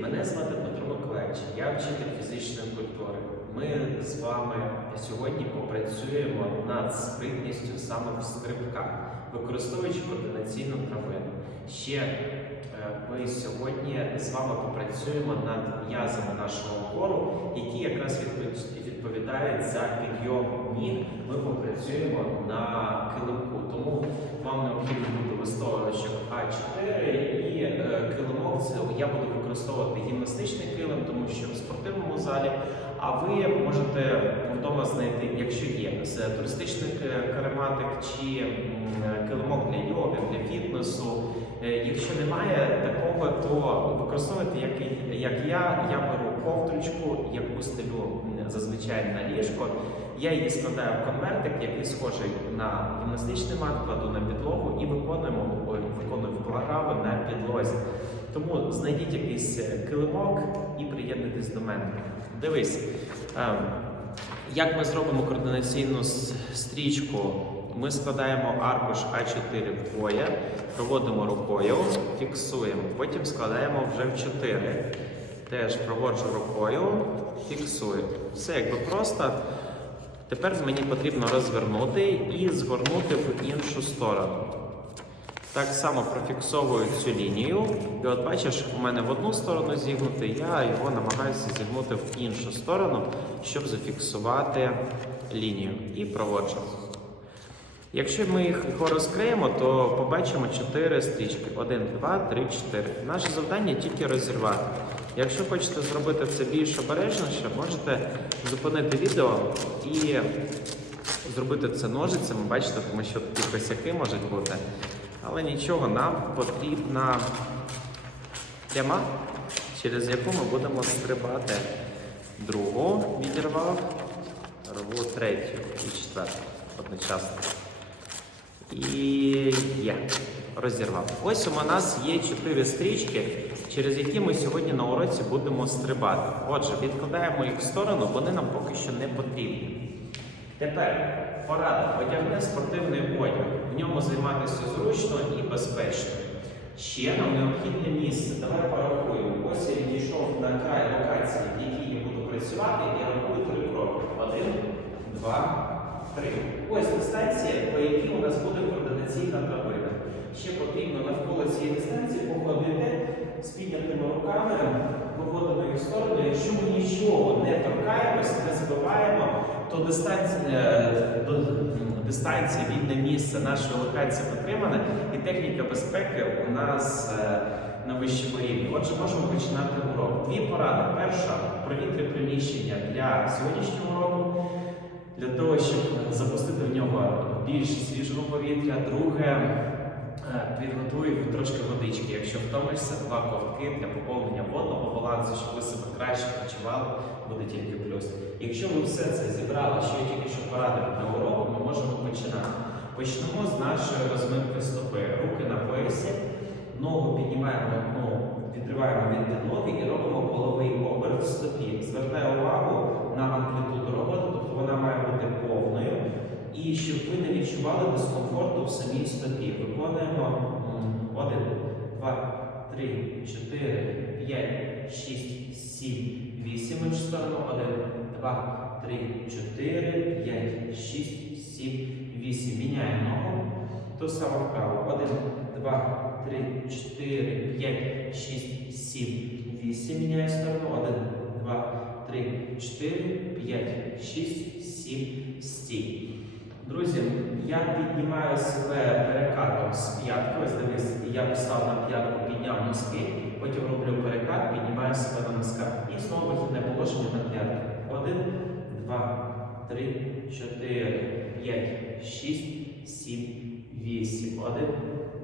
Мене звати Петро Миколаївич, я вчитель фізичної культури. Ми з вами сьогодні попрацюємо над спритністю саме в стрибках, використовуючи координаційну драбину. Ще е, ми сьогодні з вами попрацюємо над м'язами нашого кору, які якраз відпо- відповідають за підйом ніг. Ми попрацюємо на килимку. Тому вам необхідно буде листовочок А4 і е, килимок. Я буду використовувати гімнастичний килим, тому що в спортивному залі. А ви можете вдома знайти, якщо є це туристичний карематик чи килимок для йоги, для фітнесу. Е, Якщо немає такого, то використовуйте як, як я. Я беру ковдрочку, яку стелю зазвичай на ліжко. Я її складаю в конвертик, який схожий на гімнастичний мат, кладу на підлогу і виконуємо виконую вправи на підлозі. Тому знайдіть якийсь е, килимок і приєднуйтесь до мене. Дивись, ем, як ми зробимо координаційну стрічку. Ми складаємо аркуш А4 вдвоє, проводимо рукою, фіксуємо. Потім складаємо вже в 4. Теж проводжу рукою, фіксую. Все якби просто. Тепер мені потрібно розвернути і згорнути в іншу сторону. Так само профіксовую цю лінію. І от бачиш, у мене в одну сторону зігнути, я його намагаюся зігнути в іншу сторону, щоб зафіксувати лінію. І проводжу. Якщо ми їх розкриємо, то побачимо 4 стрічки. 1, 2, 3, 4. Наше завдання тільки розірвати. Якщо хочете зробити це більш обережніше, можете зупинити відео і зробити це ножицями. Бачите, тому що такі косяки можуть бути. Але нічого, нам потрібна пряма, через яку ми будемо стрибати. Другу відірвав, рву третю і четверту одночасно. І є. Розірвав. Ось у нас є чотири стрічки, через які ми сьогодні на уроці будемо стрибати. Отже, відкладаємо їх в сторону, вони нам поки що не потрібні. Тепер порада. Одягни спортивний одяг. Ньому займатися зручно і безпечно. Ще нам необхідне місце. Давай порахуємо. Ось я відійшов на край локації, в якій я буду працювати, і рахую три кроки. Один, два, три. Ось дистанція, по якій у нас буде координаційна драбина. Ще потрібно навколо цієї дистанції походити з піднятими руками, виходимо в сторону. Якщо ми нічого не торкаємось, не забиваємо, то дистанція, до, дистанція вільне місце нашої локації підтримане, і техніка безпеки у нас е, на вищому рівні. Отже, можемо починати урок. Дві поради. Перша провітря приміщення для сьогоднішнього року, для того, щоб запустити в нього більше свіжого повітря. Друге, підготуй трошки водички. Якщо втомишся, два ковтки для поповнення водного балансу, щоб ви себе краще почували, буде тільки плюс. Якщо ви все це зібрали, що я тільки що порадив на уроку, ми можемо починати. Почнемо з нашої розминки стопи. Руки на поясі, ногу піднімаємо, ну, відриваємо від підлоги і робимо коловий оберт в стопі. Звертаю увагу на амплітуду роботи, тобто вона має бути повною. І щоб ви не відчували дискомфорту в самій стопі. Виконуємо м, один, два, три, чотири, п'ять, шість, сім, вісім. Іншу сторону. Один, два, три, чотири, п'ять, шість, сім, вісім. Міняємо ногу. То саме вправо. Один, два, три, чотири, п'ять, шість, сім, вісім. Міняю сторону. Один, два, три, чотири, п'ять, шість, сім, стій. Друзі, я піднімаю себе перекатом з п'ятки. Ось дивись, я писав на п'ятку, підняв носки, потім роблю перекат, піднімаю себе на носках. І знову вихідне положення на п'ятки. Один, два, три, чотири, п'ять, шість, сім, вісім. Один,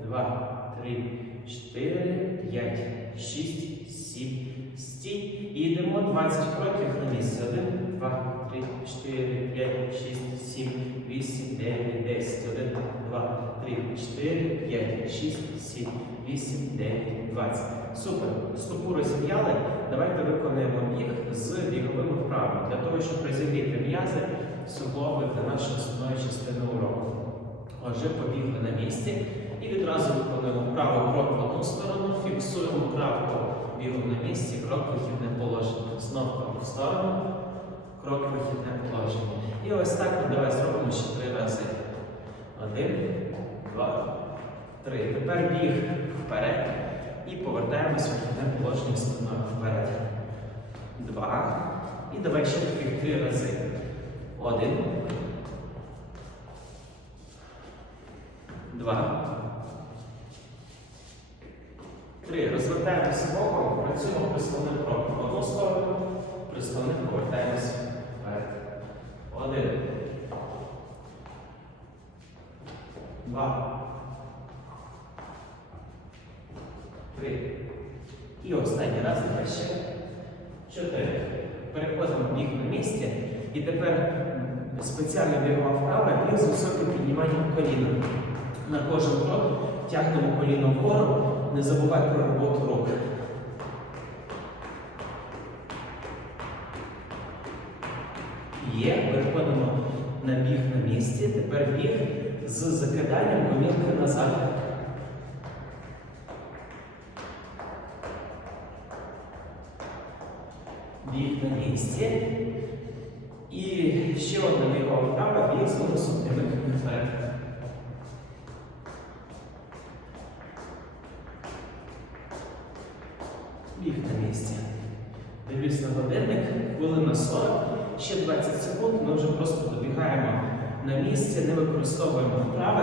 два, три, чотири, п'ять, шість, сім, стій. І йдемо 20 кроків на місці. Один, два, три, чотири, п'ять, шість, сім, вісім, дев'ять, десять. Один, два, три, чотири, п'ять, шість, сім, вісім, дев'ять, двадцять. Супер. Стопу розім'яли. Давайте виконуємо їх з біговими вправами для того, щоб розігріти м'язи суглоби для нашої основної частини уроку. Отже, побігли на місці і відразу виконуємо правий крок в одну сторону, фіксуємо крапку в бігом на місці, крок вихідне положення. Знов в сторону, крок вихідне положення. І ось так ми давай зробимо ще три рази. Один, два, три. Тепер біг вперед і повертаємось в вихідне положення спиною вперед. Два. І давай ще таких три рази. Один. Два. Три. Розвертаємося боком, працюємо приставним кроком. В одну сторону, приставним повертаємося. Один. Два. Три. І останній раз давай ще. Чотири. Переходимо біг на місці. І тепер м, спеціальна бігова вправа біг з високим підніманням коліна. На кожен крок тягнемо коліно вгору, не забувай про роботу рук. Є, переходимо на біг на місці. Тепер біг з закиданням колінки назад. Біг на місці. І ще одна бігова вправа, біг з прямих вперед. Біг на місці. Дивлюсь на годинник, хвилина 40, ще 20 секунд, ми вже просто добігаємо на місце, не використовуємо вправи.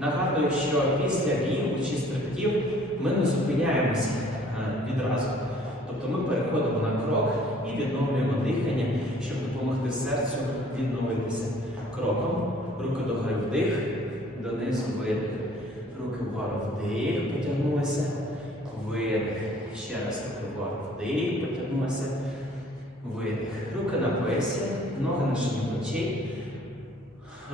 Нагадую, що після бігу чи стрибків ми не зупиняємося е, відразу. Тобто ми переходимо на крок і відновлюємо дихання, щоб допомогти серцю відновитися. Кроком, руки догори вдих, донизу видих. Руки вгору вдих, потягнулися, видих. Ще раз руки вгору вдих, потягнулися, видих. Руки на поясі, ноги на шиї плечі.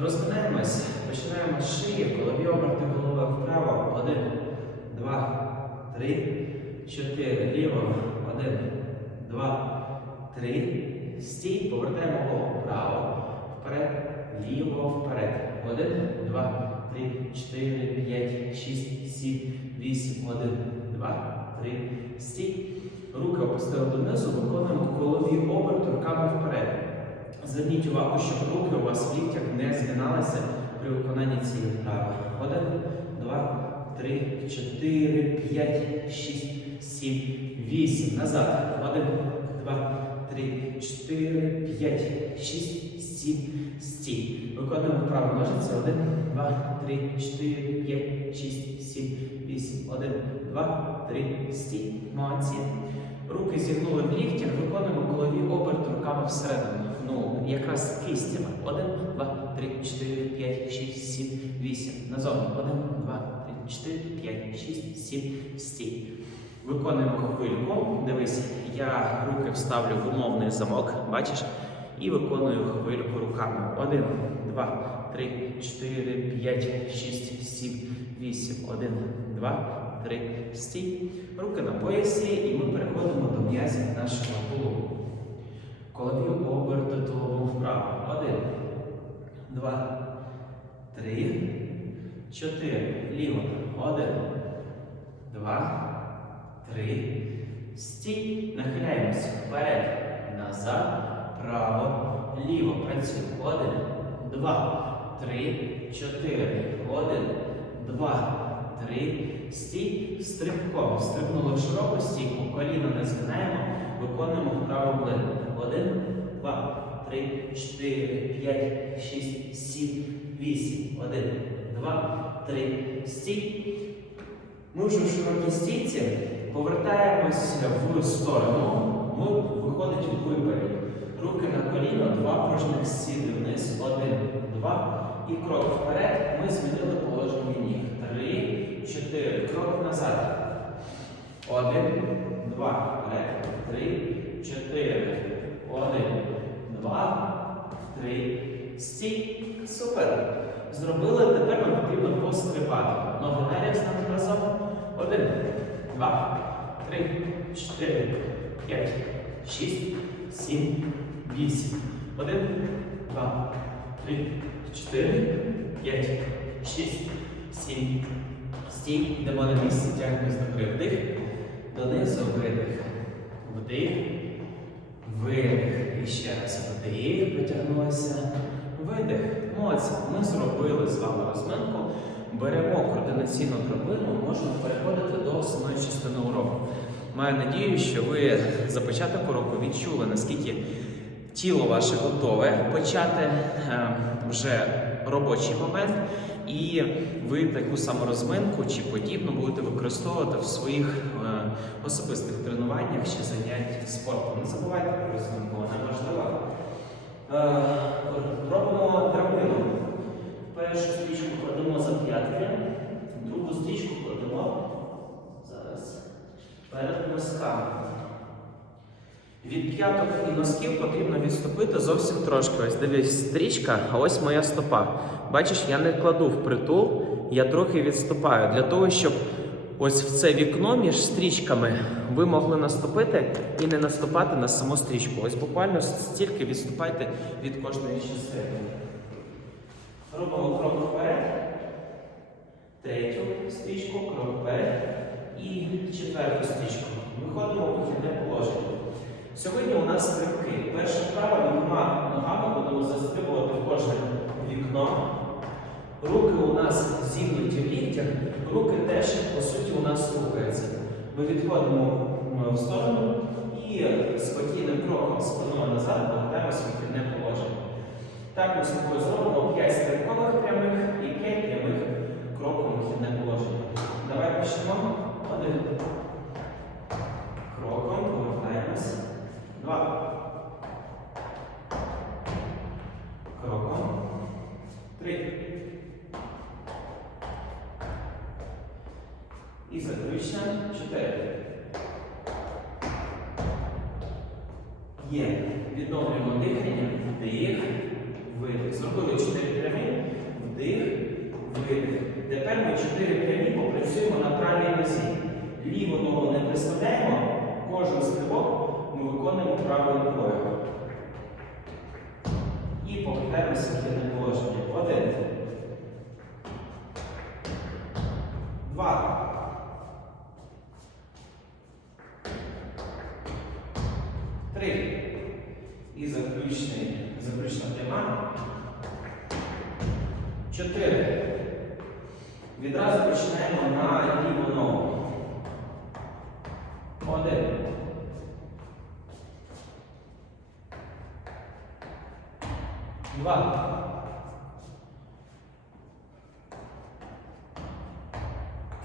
Розминаємось, починаємо з шиї, голові оберти голови вправо. Один, два, три, чотири. Ліво. Один, два, три. Стій, повертаємо голову вправо. Вперед, ліво, вперед. Один, два, три, чотири, п'ять, шість, сім, вісім. Один, два, опустили донизу, виконуємо колові оберт руками вперед. Зверніть увагу, щоб руки у вас в ліктях не згиналися при виконанні цієї вправи. Один, два, три, чотири, п'ять, шість, сім, вісім. Назад. Один, два, три, чотири, п'ять, шість, сім, стій. Виконуємо вправу ножиці. Один, два, три, чотири, п'ять, шість, сім, вісім. Один, два, три, стій. Молодці. Руки зігнули в ліктях, виконуємо голові оберт руками всередину. Ну, якраз кистями. Один, два, три, чотири, п'ять, шість, сім, вісім. Назовні. Один, два, три, чотири, п'ять, шість, сім, стій. Виконуємо хвильку. Дивись, я руки вставлю в умовний замок, бачиш? І виконую хвильку руками. Один, два, три, чотири, п'ять, шість, сім, вісім. Один, два, три, стій. Руки на поясі, і ми переходимо до м'язів нашого тулубу. Колові оберти тулубом вправо. Один, два, три, чотири. Ліво. Один, два, три. Стій. Нахиляємося вперед, назад, право, ліво. Працюємо. Один, два, три, чотири. Один, два, три. Стій. Стрибком. Стрибнули в широку стійку. Коліно не згинаємо. Виконуємо вправо блин. Один, два, три, чотири, п'ять, шість, сім, вісім. Один, два, три. Стій. Ми вже в широкій стійці повертаємося в сторону. Ми виходить у випарі. Руки на коліно, два пружних сіли вниз. Один, два. І крок вперед. Ми змінили положення ніг. Три, чотири. Крок назад. Один, два. Вперед. Три, чотири. Один, два, три. Стій. Супер. Зробили. Тепер нам потрібно пострибати. Ноги наріз нам разом. Один, два, три, чотири, п'ять, шість, сім, вісім. Один, два, три, чотири, п'ять, шість, сім. Стій, нема на місці, тягнемось на привдих, донизу видих. Вдих, видих. І ще раз вдих, потягнулися. Видих. Молодці. Ми зробили з вами розминку. Беремо координаційну драбину, можемо переходити до основної частини уроку. Маю надію, що ви за початок уроку відчули, наскільки тіло ваше готове почати е, вже робочий момент і ви таку саму розминку чи подібну будете використовувати в своїх е, особистих тренуваннях чи занять спортом. Не забувайте про розминку, вона важлива. Е, Робимо драбину. Першу стрічку кладемо за п'ятки, другу стрічку кладемо зараз перед носками. Від п'яток і носків потрібно відступити зовсім трошки. Ось дивись, стрічка, а ось моя стопа. Бачиш, я не кладу в притул, я трохи відступаю для того, щоб ось в це вікно між стрічками ви могли наступити і не наступати на саму стрічку. Ось буквально стільки відступайте від кожної частини. Робимо крок вперед, третю стрічку, крок вперед і четверту стрічку. Виходимо в вихідне положення. Сьогодні у нас стрибки. Перша вправа двома ногами будемо застрибувати в кожне вікно. Руки у нас зігнуті в ліктях, руки теж, по суті, у нас рухаються. Ми відходимо м, в сторону і спокійним кроком спиною назад повертаємося в вихідне положення. Так ми з тобою зробимо 5 стрибкових прямих і 5 прямих кроком в вихідне положення. Давай почнемо. Один. Кроком повертаємось. Два. Кроком. Три. І заключно чотири. Є. Відновлюємо дихання. Вдих. Видих. Зробили чотири прямі. Вдих. Видих. Тепер ми чотири прямі попрацюємо на правій нозі. Ліву ногу не приставляємо. Кожен стрибок ми виконуємо правою ногою. І повертаємося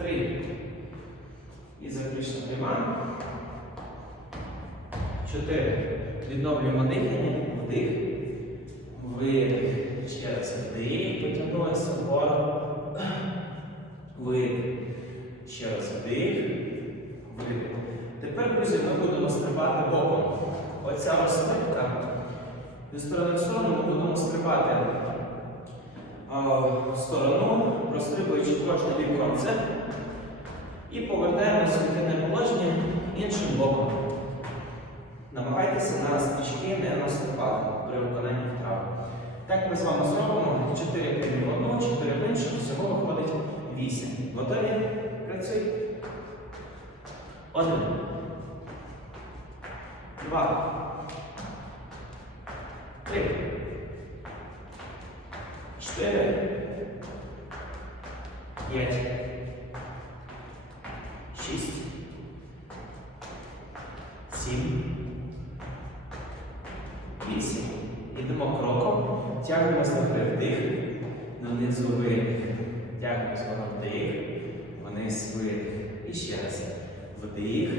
Три. І заключна пряма. Чотири. Відновлюємо дихання. Вдих. Видих. Ще раз вдих. Потягнулися вгору. Видих. Ще раз вдих. Видих. Тепер, друзі, ми будемо стрибати боком. Оця розстрибка. Зі сторони в сторону ми будемо стрибати в сторону, розстрибуючи кожне віконце. І повертаємося в вихідне положення іншим боком. Намагайтеся на стрічки не наступати при виконанні вправи. Так ми з вами зробимо 4 прямі в одну, 4 в іншу, всього виходить 8. Готові? Працюй. Один. Два. Три. Чотири. П'ять. Вдих.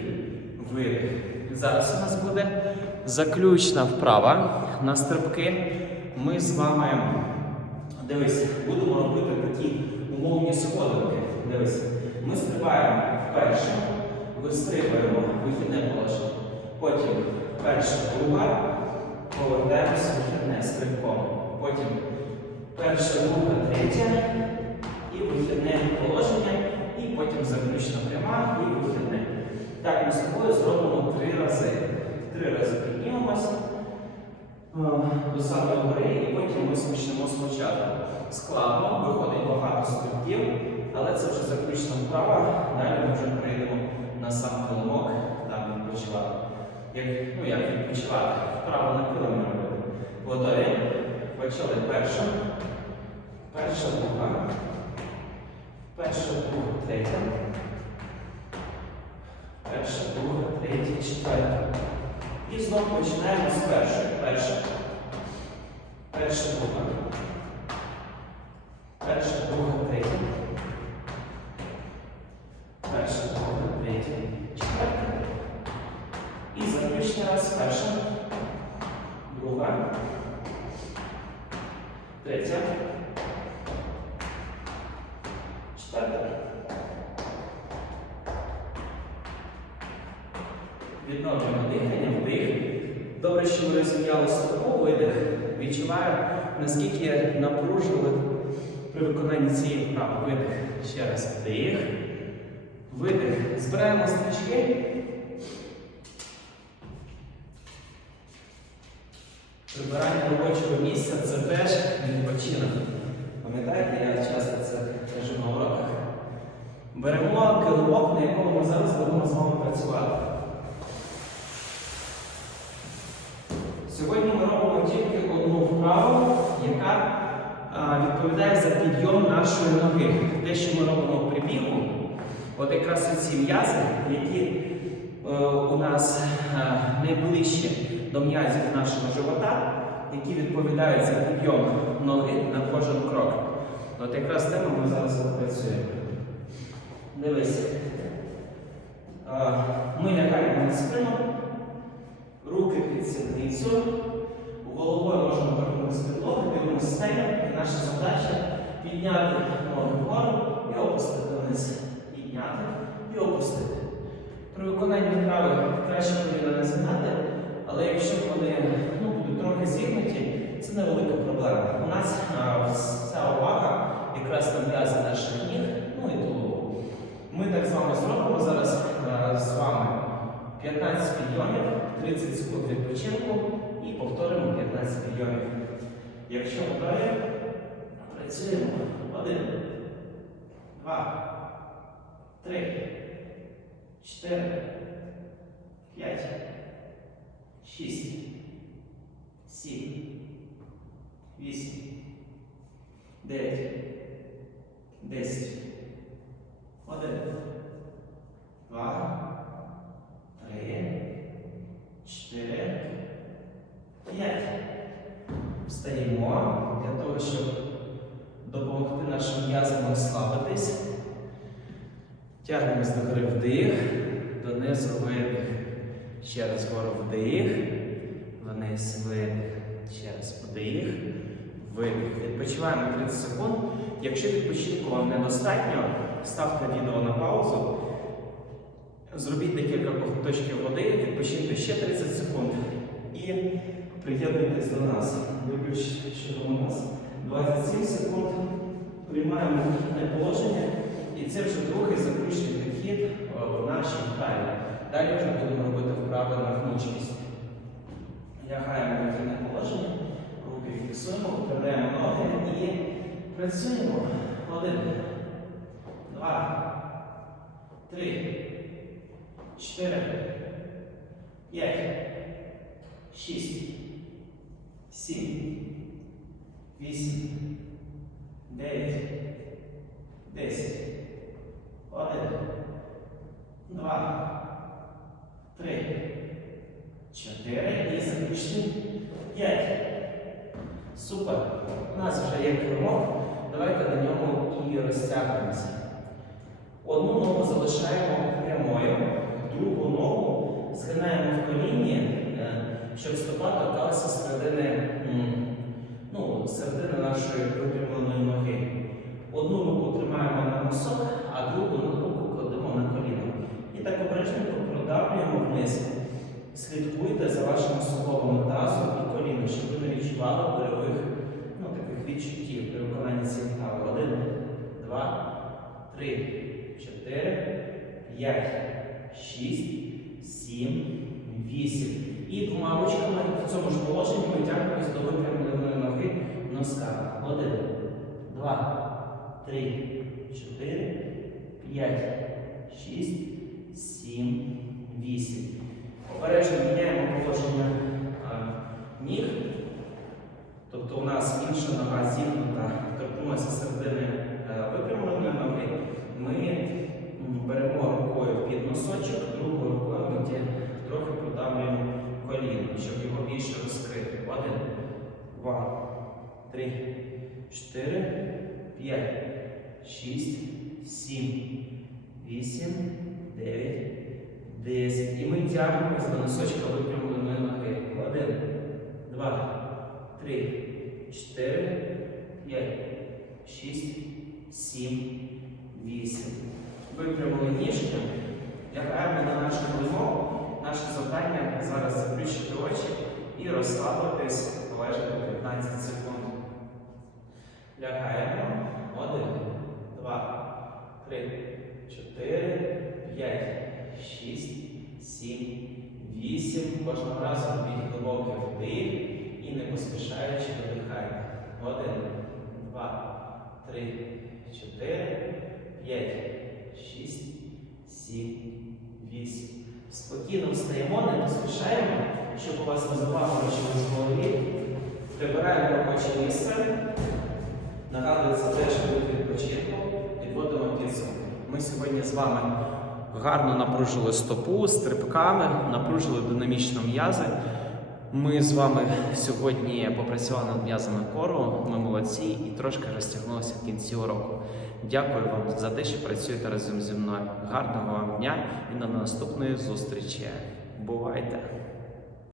Видих. Зараз у нас буде заключна вправа на стрибки. Ми з вами дивись, будемо робити такі умовні сходинки. Дивись, ми стрибаємо вперше, вистрибуємо вихідне положення. Потім перша друга, повертаємося вихідне стрибком. Потім перша, друга, третя і вихідне положення, і потім заключна пряма і вихідне. Так, ми з тобою зробимо три рази. Три рази піднімемося е, до самої гори, і потім ми почнемо спочатку. Складно, виходить багато стрибків, але це вже заключна вправа. Далі ми вже перейдемо на сам килимок, там відпочивати. Як, ну, як відпочивати? Вправо на килимі робити. Готові? Почали перша. Перша, друга. Знову починаємо з першої. Перша. Перша, друга. Перша, друга, третя. Перша, друга, третя, четверта. І заключний раз. Перша, друга, третя, четверта. Відновлюємо дихання, вдих. Добре, що ми розім'яли стопу, видих. Відчуваю, наскільки напружили при виконанні цієї вправи. Видих. Ще раз вдих. Видих. Збираємо стрічки. Прибирання робочого місця це теж відпочинок. Пам'ятаєте, я часто це кажу на уроках. Беремо килимок, на якому ми зараз будемо з вами працювати. Сьогодні ми робимо тільки одну вправу, яка а, відповідає за підйом нашої ноги. Те, що ми робимо при бігу, от якраз оці м'язи, які е, у нас е, найближче до м'язів нашого живота, які відповідають за підйом ноги на кожен крок. От якраз тему ми зараз попрацюємо. Дивись. Е, Ми лягаємо на спину, руки під сідницю, головою можемо торкнутися підлоги, дивимося стелю, і наша задача підняти ноги вгору і опустити вниз. Підняти і опустити. При виконанні вправи краще коліна не згинати, але якщо вони ну, будуть трохи зігнуті, це невелика проблема. У нас а, вся увага якраз на м'язи наших ніг, ну і тулубу. Ми так з вами зробимо зараз а, з вами 15 підйомів, 30 секунд відпочинку і повторимо 15 підйомів. Якщо готові, працюємо. Один, два, три, чотири, п'ять, шість, сім, вісім, дев'ять, десять. Один, два, три, чотири, п'ять. Встаємо для того, щоб допомогти нашим м'язам розслабитись. Тягнемось до гори вдих, донизу видих. Ще раз вгору вдих, вниз видих. Ще раз вдих, видих. Відпочиваємо 30 секунд. Якщо відпочинку вам недостатньо, ставте відео на паузу. Зробіть декілька ковточків води, відпочиньте ще 30 секунд і приєднуйтесь до нас. Виключ, що у нас 27 секунд. Приймаємо положення, це вже другий заключний підхід е, в нашій вправі. Далі вже будемо робити вправи на гнучкість. Лягаємо в вихідне положення, руки фіксуємо, вправляємо ноги і працюємо. Один, два, три. Чотири, п'ять, шість, сім, вісім, дев'ять, десять, один, два, три, чотири і заключний п'ять. Супер. У нас вже є килимок. Давайте на ньому і розтягнемося. Одну ногу залишаємо прямою, другу ногу згинаємо в коліні, е, щоб стопа торкалася середини, ну, середини нашої випрямленої ноги. Одну руку тримаємо на носок, а другу руку кладемо на коліно. І так обережненько продавлюємо вниз. Слідкуйте за вашими суглобами тазу і коліна, щоб ви не відчували больових ну, таких відчуттів при виконанні цієї вправи. Один, два, три, чотири, п'ять, шість, сім, вісім. І двома ручками в цьому ж положенні ми тягнемось до випрямленої ноги носка. Один, два, три, чотири, 5, 6, 7, 8. Попереджено міняємо положення ніг. Тобто у нас інша нога зігнута, торкнулася середини е, випрямленої ноги. Ми беремо рукою під носочок, другою рукою ми трохи продавлюємо коліно, щоб його більше розкрити. Один, два, три, чотири, п'ять, шість, сім. Тягнемось до носочка випрямленої ноги. Один, два, три, чотири, п'ять, шість, сім, вісім. Випрямили ніжки, лягаємо на наш клинок. Наше завдання зараз заплющити очі і розслабитись лежати 15 секунд. Лягаємо. Один, два, три, чотири, п'ять, сім, вісім. Кожного разу робіть глибокий вдих і не поспішаючи видихайте. Один, два, три, чотири, п'ять, шість, сім, вісім. Спокійно встаємо, не поспішаємо, щоб у вас не запаморочилось в голові. Прибираємо робоче місце. Нагадую за те, що ви відпочинку підводимо підсумки. Ми сьогодні з вами гарно напружили стопу стрибками, напружили динамічно м'язи. Ми з вами сьогодні попрацювали над м'язами кору. Ми молодці і трошки розтягнулися в кінці уроку. Дякую вам за те, що працюєте разом зі мною. Гарного вам дня і на наступної зустрічі. Бувайте!